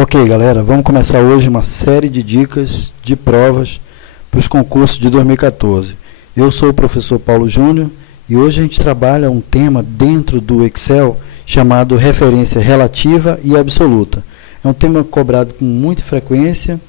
Ok, galera, vamos começar hoje uma série de dicas de provas para os concursos de 2014. Eu sou o professor Paulo Júnior e hoje a gente trabalha um tema dentro do Excel chamado referência relativa e absoluta. É um tema cobrado com muita frequência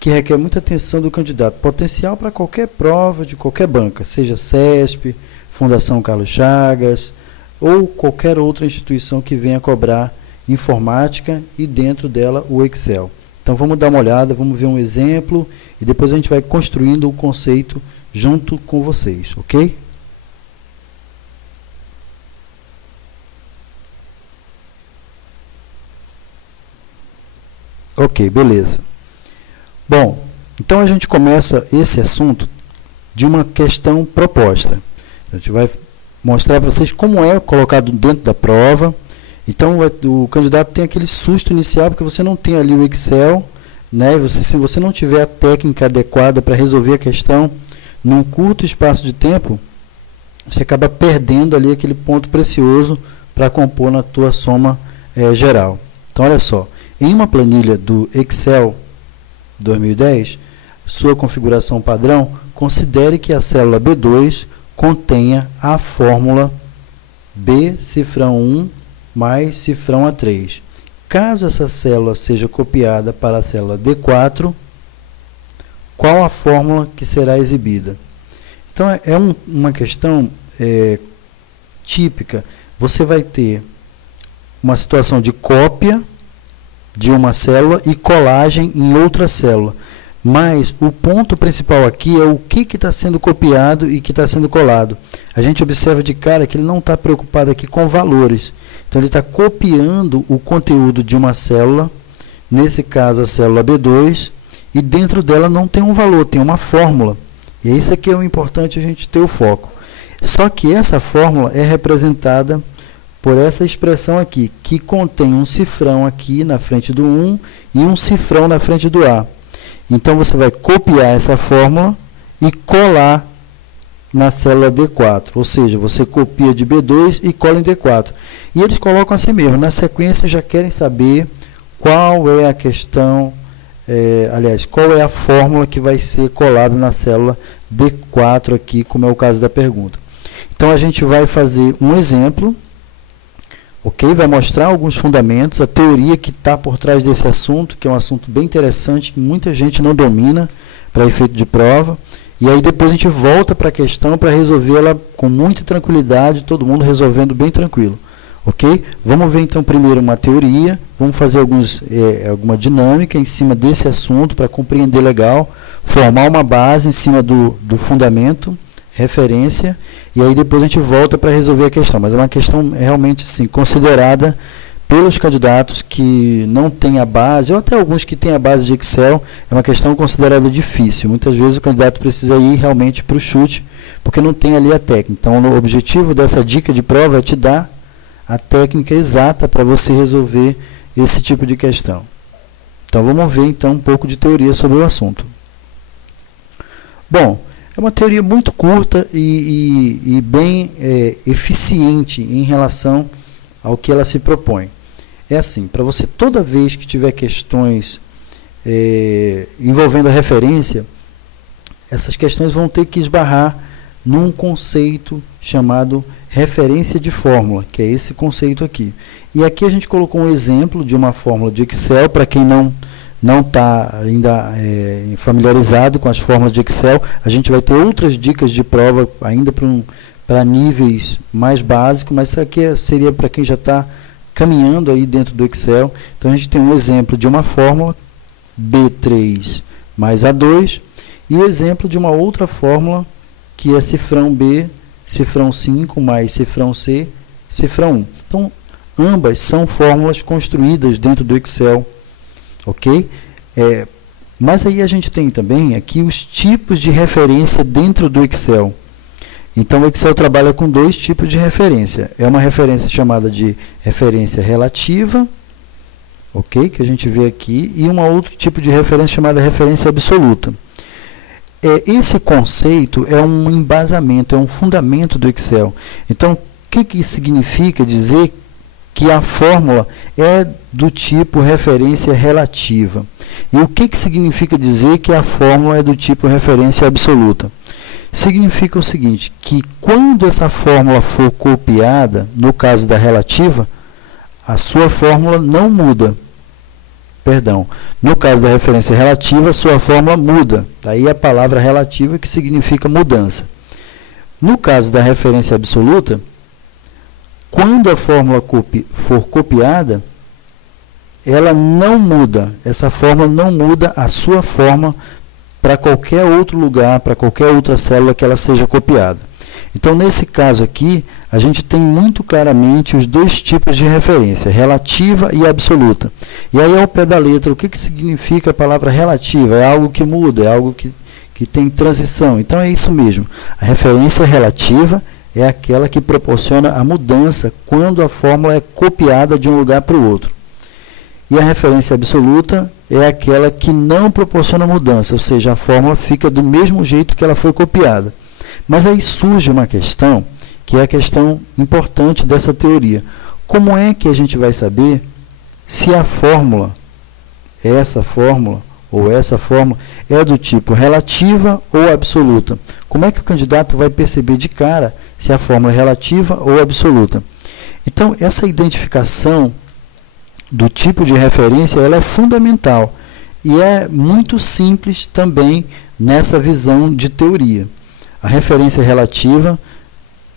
que requer muita atenção do candidato, potencial para qualquer prova de qualquer banca, seja CESP, Fundação Carlos Chagas ou qualquer outra instituição que venha cobrar informática e dentro dela o Excel. Então vamos dar uma olhada, vamos ver um exemplo e depois a gente vai construindo o conceito junto com vocês, ok? Ok, beleza. Bom, então a gente começa esse assunto de uma questão proposta. A gente vai mostrar para vocês como é colocado dentro da prova. Então, o candidato tem aquele susto inicial, porque você não tem ali o Excel, né? Se você não tiver a técnica adequada para resolver a questão num curto espaço de tempo, você acaba perdendo ali aquele ponto precioso para compor na tua soma geral. Então, olha só, em uma planilha do Excel 2010, sua configuração padrão, considere que a célula B2 contenha a fórmula B, cifrão 1, mais cifrão A3. Caso essa célula seja copiada para a célula D4, qual a fórmula que será exibida? Então, uma questão típica. Você vai ter uma situação de cópia de uma célula e colagem em outra célula. Mas o ponto principal aqui é o que está sendo copiado e que está sendo colado. A gente observa de cara que ele não está preocupado aqui com valores. Então, ele está copiando o conteúdo de uma célula, nesse caso a célula B2, e dentro dela não tem um valor, tem uma fórmula. E isso aqui é o importante a gente ter o foco. Só que essa fórmula é representada por essa expressão aqui, que contém um cifrão aqui na frente do 1 e um cifrão na frente do A. Então, você vai copiar essa fórmula e colar na célula D4. Ou seja, você copia de B2 e cola em D4. E eles colocam assim mesmo. Na sequência, já querem saber qual é a questão, qual é a fórmula que vai ser colada na célula D4 aqui, como é o caso da pergunta. Então, a gente vai fazer um exemplo. Ok? Vai mostrar alguns fundamentos, a teoria que está por trás desse assunto, que é um assunto bem interessante, que muita gente não domina para efeito de prova. E aí depois a gente volta para a questão para resolvê-la com muita tranquilidade, todo mundo resolvendo bem tranquilo. Ok? Vamos ver então primeiro uma teoria, vamos fazer alguma dinâmica em cima desse assunto para compreender legal, formar uma base em cima do fundamento, referência, e aí depois a gente volta para resolver a questão. Mas é uma questão realmente assim, considerada pelos candidatos que não têm a base, ou até alguns que têm a base de Excel, é uma questão considerada difícil. Muitas vezes o candidato precisa ir realmente para o chute, porque não tem ali a técnica. Então, o objetivo dessa dica de prova é te dar a técnica exata para você resolver esse tipo de questão. Então, vamos ver então um pouco de teoria sobre o assunto. Bom, é uma teoria muito curta e bem eficiente em relação ao que ela se propõe. É assim, para você toda vez que tiver questões envolvendo a referência, essas questões vão ter que esbarrar num conceito chamado referência de fórmula, que é esse conceito aqui. E aqui a gente colocou um exemplo de uma fórmula de Excel, para quem não está ainda familiarizado com as fórmulas de Excel. A gente vai ter outras dicas de prova ainda para níveis mais básicos, mas isso aqui seria para quem já está caminhando aí dentro do Excel. Então, a gente tem um exemplo de uma fórmula, B3 mais A2, e o exemplo de uma outra fórmula, que é cifrão B, cifrão 5 mais cifrão C, cifrão 1. Então, ambas são fórmulas construídas dentro do Excel. Ok? Mas aí a gente tem também aqui os tipos de referência dentro do Excel. Então, o Excel trabalha com dois tipos de referência. É uma referência chamada de referência relativa, ok? Que a gente vê aqui, e um outro tipo de referência chamada referência absoluta. Esse conceito é um embasamento, é um fundamento do Excel. Então, o que significa dizer que a fórmula é do tipo referência relativa. E o que significa dizer que a fórmula é do tipo referência absoluta? Significa o seguinte, que quando essa fórmula for copiada, no caso da relativa, a sua fórmula não muda. Perdão, no caso da referência relativa, a sua fórmula muda. Daí a palavra relativa, que significa mudança. No caso da referência absoluta, quando a fórmula for copiada, ela não muda. Essa fórmula não muda a sua forma para qualquer outro lugar, para qualquer outra célula que ela seja copiada. Então, nesse caso aqui, a gente tem muito claramente os dois tipos de referência, relativa e absoluta. E aí, ao pé da letra, o que significa a palavra relativa? É algo que muda, é algo que tem transição. Então, é isso mesmo. A referência relativa é aquela que proporciona a mudança quando a fórmula é copiada de um lugar para o outro. E a referência absoluta é aquela que não proporciona mudança, ou seja, a fórmula fica do mesmo jeito que ela foi copiada. Mas aí surge uma questão, que é a questão importante dessa teoria. Como é que a gente vai saber se a fórmula, essa fórmula, ou essa fórmula, é do tipo relativa ou absoluta? Como é que o candidato vai perceber de cara se a fórmula é relativa ou absoluta? Então, essa identificação do tipo de referência, ela é fundamental e é muito simples também nessa visão de teoria. A referência relativa,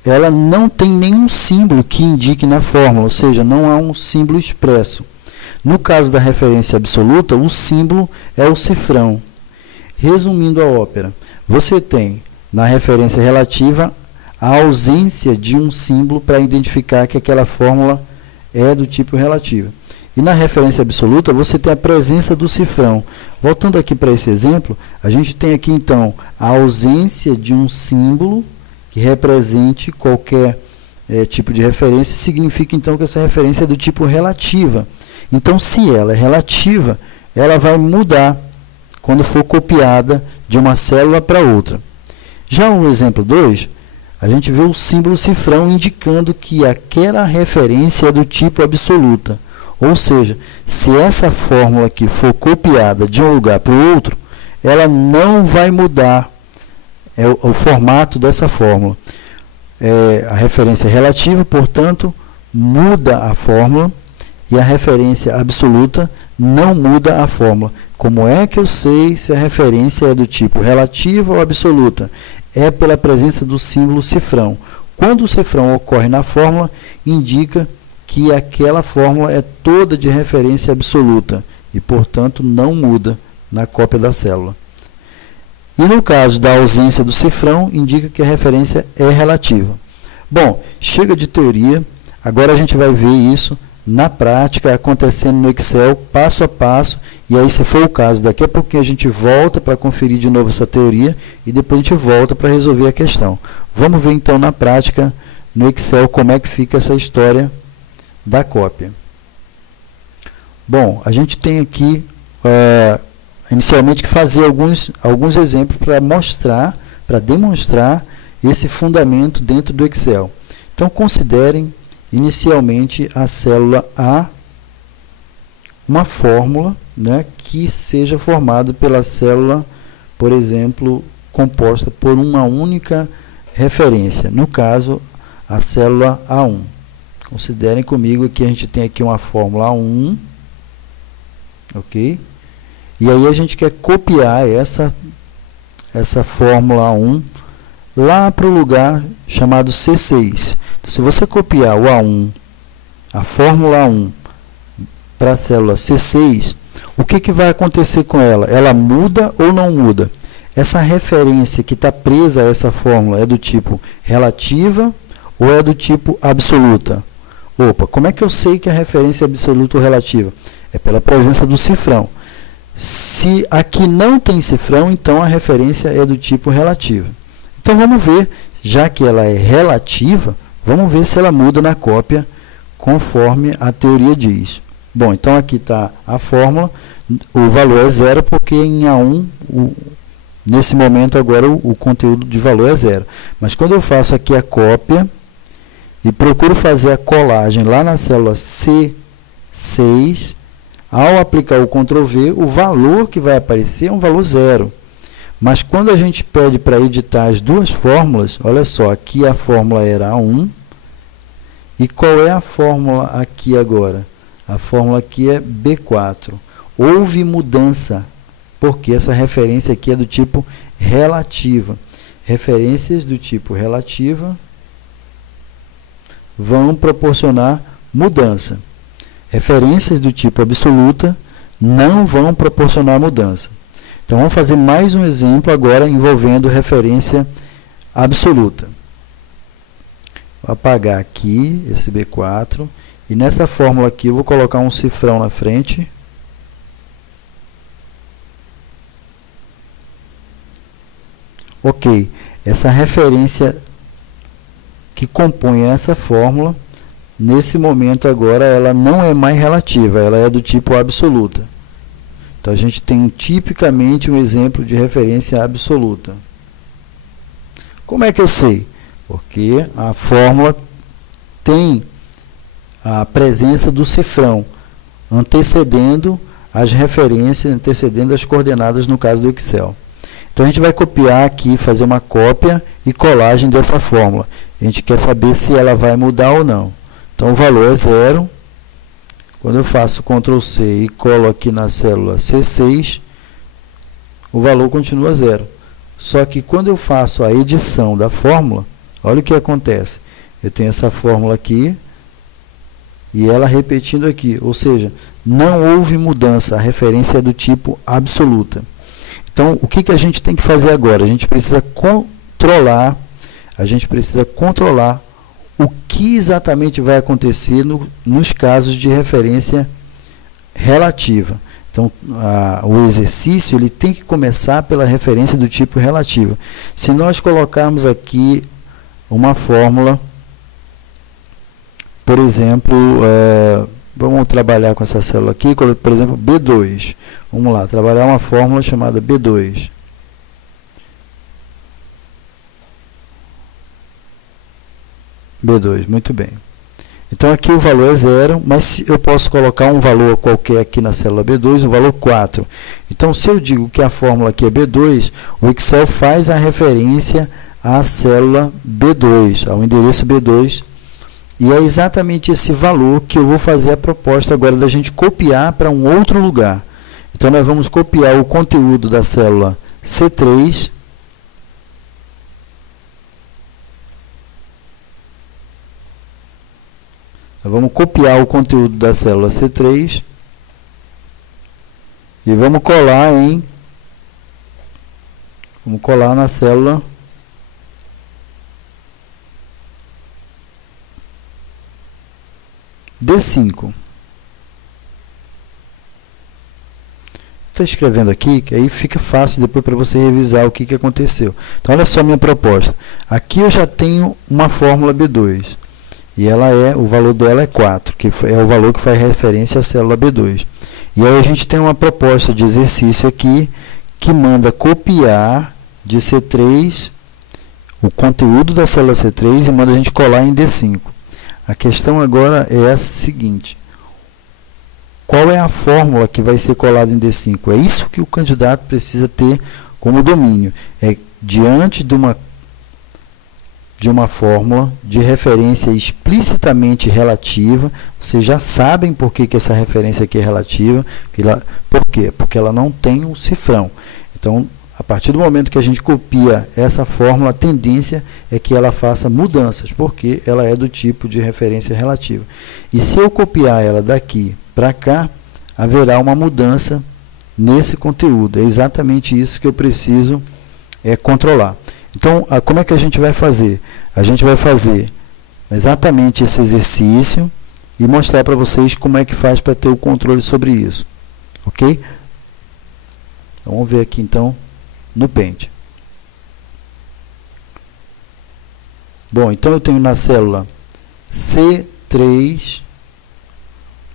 ela não tem nenhum símbolo que indique na fórmula, ou seja, não há um símbolo expresso. No caso da referência absoluta, o símbolo é o cifrão. Resumindo a ópera, você tem na referência relativa a ausência de um símbolo para identificar que aquela fórmula é do tipo relativa. E na referência absoluta, você tem a presença do cifrão. Voltando aqui para esse exemplo, a gente tem aqui, então, a ausência de um símbolo que represente qualquer tipo de referência. Significa, então, que essa referência é do tipo relativa. Então, se ela é relativa, ela vai mudar quando for copiada de uma célula para outra. Já no exemplo 2, a gente vê o símbolo cifrão indicando que aquela referência é do tipo absoluta. Ou seja, se essa fórmula aqui for copiada de um lugar para o outro, ela não vai mudar o formato dessa fórmula. A referência relativa, portanto, muda a fórmula e a referência absoluta não muda a fórmula. Como é que eu sei se a referência é do tipo relativa ou absoluta? É pela presença do símbolo cifrão. Quando o cifrão ocorre na fórmula, indica que aquela fórmula é toda de referência absoluta e, portanto, não muda na cópia da célula. E no caso da ausência do cifrão, indica que a referência é relativa. Bom, chega de teoria, agora a gente vai ver isso na prática, acontecendo no Excel, passo a passo, e aí, se for o caso, daqui a pouquinho a gente volta para conferir de novo essa teoria e depois a gente volta para resolver a questão. Vamos ver então na prática, no Excel, como é que fica essa história da cópia. Bom, a gente tem aqui inicialmente que fazer alguns exemplos para mostrar, para demonstrar esse fundamento dentro do Excel. Então, considerem inicialmente a célula A uma fórmula, né, que seja formada pela célula, por exemplo, composta por uma única referência, no caso, a célula A1. Considerem comigo que a gente tem aqui uma fórmula A1, ok? E aí a gente quer copiar essa fórmula A1 lá para o lugar chamado C6. Então, se você copiar o A1, a fórmula A1, para a célula C6, o que vai acontecer com ela? Ela muda ou não muda? Essa referência que está presa a essa fórmula é do tipo relativa ou é do tipo absoluta? Opa, como é que eu sei que a referência é absoluta ou relativa? É pela presença do cifrão. Se aqui não tem cifrão, então a referência é do tipo relativa. Então vamos ver, já que ela é relativa, vamos ver se ela muda na cópia conforme a teoria diz. Bom, então aqui está a fórmula, o valor é zero porque em A1, nesse momento agora o conteúdo de valor é zero. Mas quando eu faço aqui a cópia, e procuro fazer a colagem lá na célula C6, ao aplicar o Ctrl V, o valor que vai aparecer é um valor 0. Mas quando a gente pede para editar as duas fórmulas, olha só, aqui a fórmula era 1. E qual é a fórmula aqui agora? A fórmula aqui é B4. Houve mudança, porque essa referência aqui é do tipo relativa. Referências do tipo relativa vão proporcionar mudança. Referências do tipo absoluta não vão proporcionar mudança. Então, vamos fazer mais um exemplo agora envolvendo referência absoluta. Vou apagar aqui esse B4. E nessa fórmula aqui eu vou colocar um cifrão na frente. Ok. Essa referência que compõe essa fórmula, nesse momento agora, ela não é mais relativa, ela é do tipo absoluta. Então, a gente tem tipicamente um exemplo de referência absoluta. Como é que eu sei? Porque a fórmula tem a presença do cifrão, antecedendo as referências, antecedendo as coordenadas no caso do Excel. Então, a gente vai copiar aqui, fazer uma cópia e colagem dessa fórmula. A gente quer saber se ela vai mudar ou não. Então, o valor é 0. Quando eu faço Ctrl C e colo aqui na célula C6, o valor continua 0. Só que quando eu faço a edição da fórmula, olha o que acontece. Eu tenho essa fórmula aqui e ela repetindo aqui. Ou seja, não houve mudança. A referência é do tipo absoluta. Então, o que a gente tem que fazer agora? A gente precisa controlar o que exatamente vai acontecer nos casos de referência relativa. Então, o exercício ele tem que começar pela referência do tipo relativa. Se nós colocarmos aqui uma fórmula, por exemplo, vamos trabalhar com essa célula aqui, por exemplo, B2. Vamos lá, trabalhar uma fórmula chamada B2. B2, muito bem. Então, aqui o valor é 0, mas eu posso colocar um valor qualquer aqui na célula B2, o valor 4. Então, se eu digo que a fórmula aqui é B2, o Excel faz a referência à célula B2, ao endereço B2, e é exatamente esse valor que eu vou fazer a proposta agora da gente copiar para um outro lugar. Então, nós vamos copiar o conteúdo da célula C3, vamos copiar o conteúdo da célula C3 e vamos colar na célula D5. Estou escrevendo aqui, que aí fica fácil depois para você revisar o que aconteceu. Então, olha só a minha proposta. Aqui eu já tenho uma fórmula B2. E o valor dela é 4, que é o valor que faz referência à célula B2. E aí a gente tem uma proposta de exercício aqui, que manda copiar de C3 o conteúdo da célula C3 e manda a gente colar em D5. A questão agora é a seguinte: qual é a fórmula que vai ser colada em D5? É isso que o candidato precisa ter como domínio. É diante de uma fórmula de referência explicitamente relativa. Vocês já sabem por que essa referência aqui é relativa. Por quê? Porque ela não tem um cifrão. Então, a partir do momento que a gente copia essa fórmula, a tendência é que ela faça mudanças, porque ela é do tipo de referência relativa. E se eu copiar ela daqui para cá, haverá uma mudança nesse conteúdo. É exatamente isso que eu preciso controlar. Então, como é que a gente vai fazer? A gente vai fazer exatamente esse exercício e mostrar para vocês como é que faz para ter o controle sobre isso. Ok? Então, vamos ver aqui, então, no Paint. Bom, então eu tenho na célula C3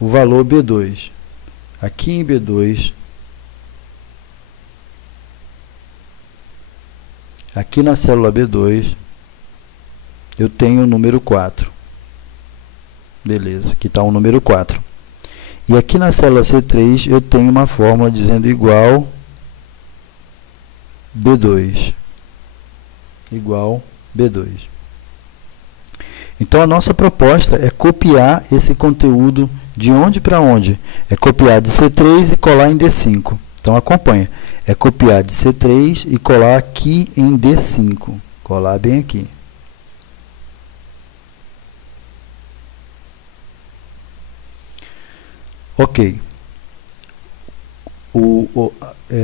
o valor B2. Aqui em B2, aqui na célula B2, eu tenho o número 4. Beleza, aqui está o número 4. E aqui na célula C3 eu tenho uma fórmula dizendo igual B2. Igual B2. Então a nossa proposta é copiar esse conteúdo de onde para onde? É copiar de C3 e colar em D5. Então acompanha. É copiar de C3 e colar aqui em D5. Colar bem aqui. Ok.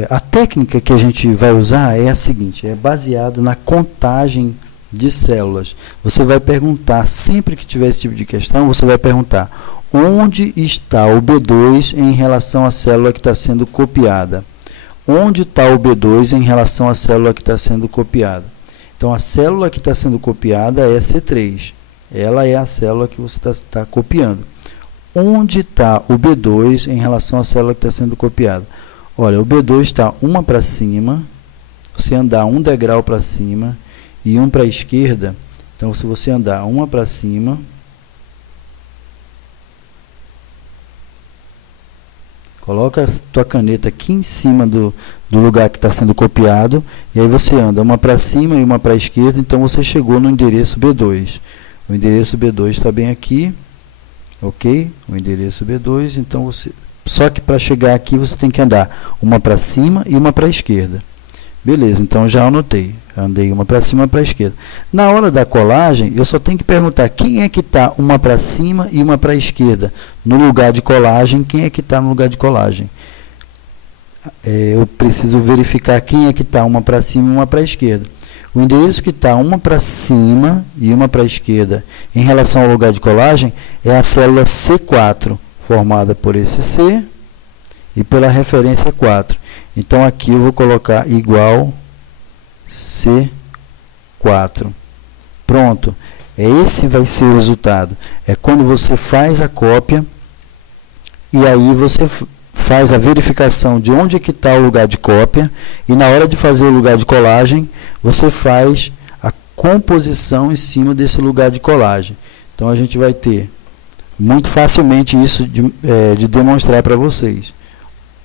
A técnica que a gente vai usar é a seguinte, é baseada na contagem de células. Você vai perguntar, sempre que tiver esse tipo de questão, você vai perguntar onde está o B2 em relação à célula que está sendo copiada. Onde está o B2 em relação à célula que está sendo copiada. Então, a célula que está sendo copiada é C3. Ela é a célula que você está copiando. Onde está o B2 em relação à célula que está sendo copiada? Olha, o B2 está uma para cima, você andar um degrau para cima e um para a esquerda. Então, se você andar uma para cima, coloca a tua caneta aqui em cima do lugar que está sendo copiado, e aí você anda uma para cima e uma para a esquerda, então você chegou no endereço B2. O endereço B2 está bem aqui. Ok? O endereço B2, então você... Só que para chegar aqui você tem que andar uma para cima e uma para a esquerda. Beleza, então já anotei. Andei uma para cima e uma para a esquerda. Na hora da colagem, eu só tenho que perguntar quem é que está uma para cima e uma para a esquerda. No lugar de colagem, quem é que está no lugar de colagem? Eu preciso verificar quem é que está uma para cima e uma para a esquerda. O endereço que está uma para cima e uma para a esquerda em relação ao lugar de colagem é a célula C4, formada por esse C e pela referência 4. Então, aqui eu vou colocar igual C4. Pronto. Esse vai ser o resultado. É quando você faz a cópia e aí você faz a verificação de onde é que está o lugar de cópia, e na hora de fazer o lugar de colagem, você faz a composição em cima desse lugar de colagem. Então, a gente vai ter muito facilmente isso de demonstrar para vocês.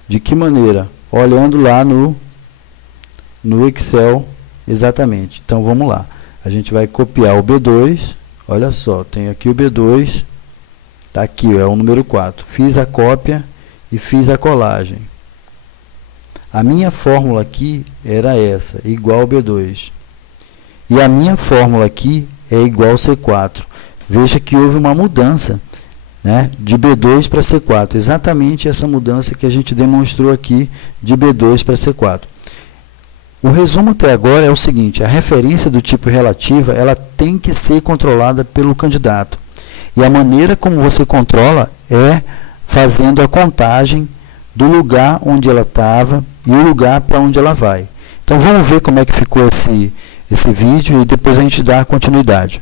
De que maneira? Olhando lá no Excel exatamente. Então, vamos lá. A gente vai copiar o B2. Olha só, tem aqui o B2. Está aqui, é o número 4. Fiz a cópia e fiz a colagem. A minha fórmula aqui era essa, igual B2. E a minha fórmula aqui é igual C4. Veja que houve uma mudança, né, de B2 para C4. Exatamente essa mudança que a gente demonstrou aqui de B2 para C4. O resumo até agora é o seguinte: a referência do tipo relativa, ela tem que ser controlada pelo candidato. E a maneira como você controla é fazendo a contagem do lugar onde ela estava e o lugar para onde ela vai. Então, vamos ver como é que ficou esse vídeo e depois a gente dá continuidade.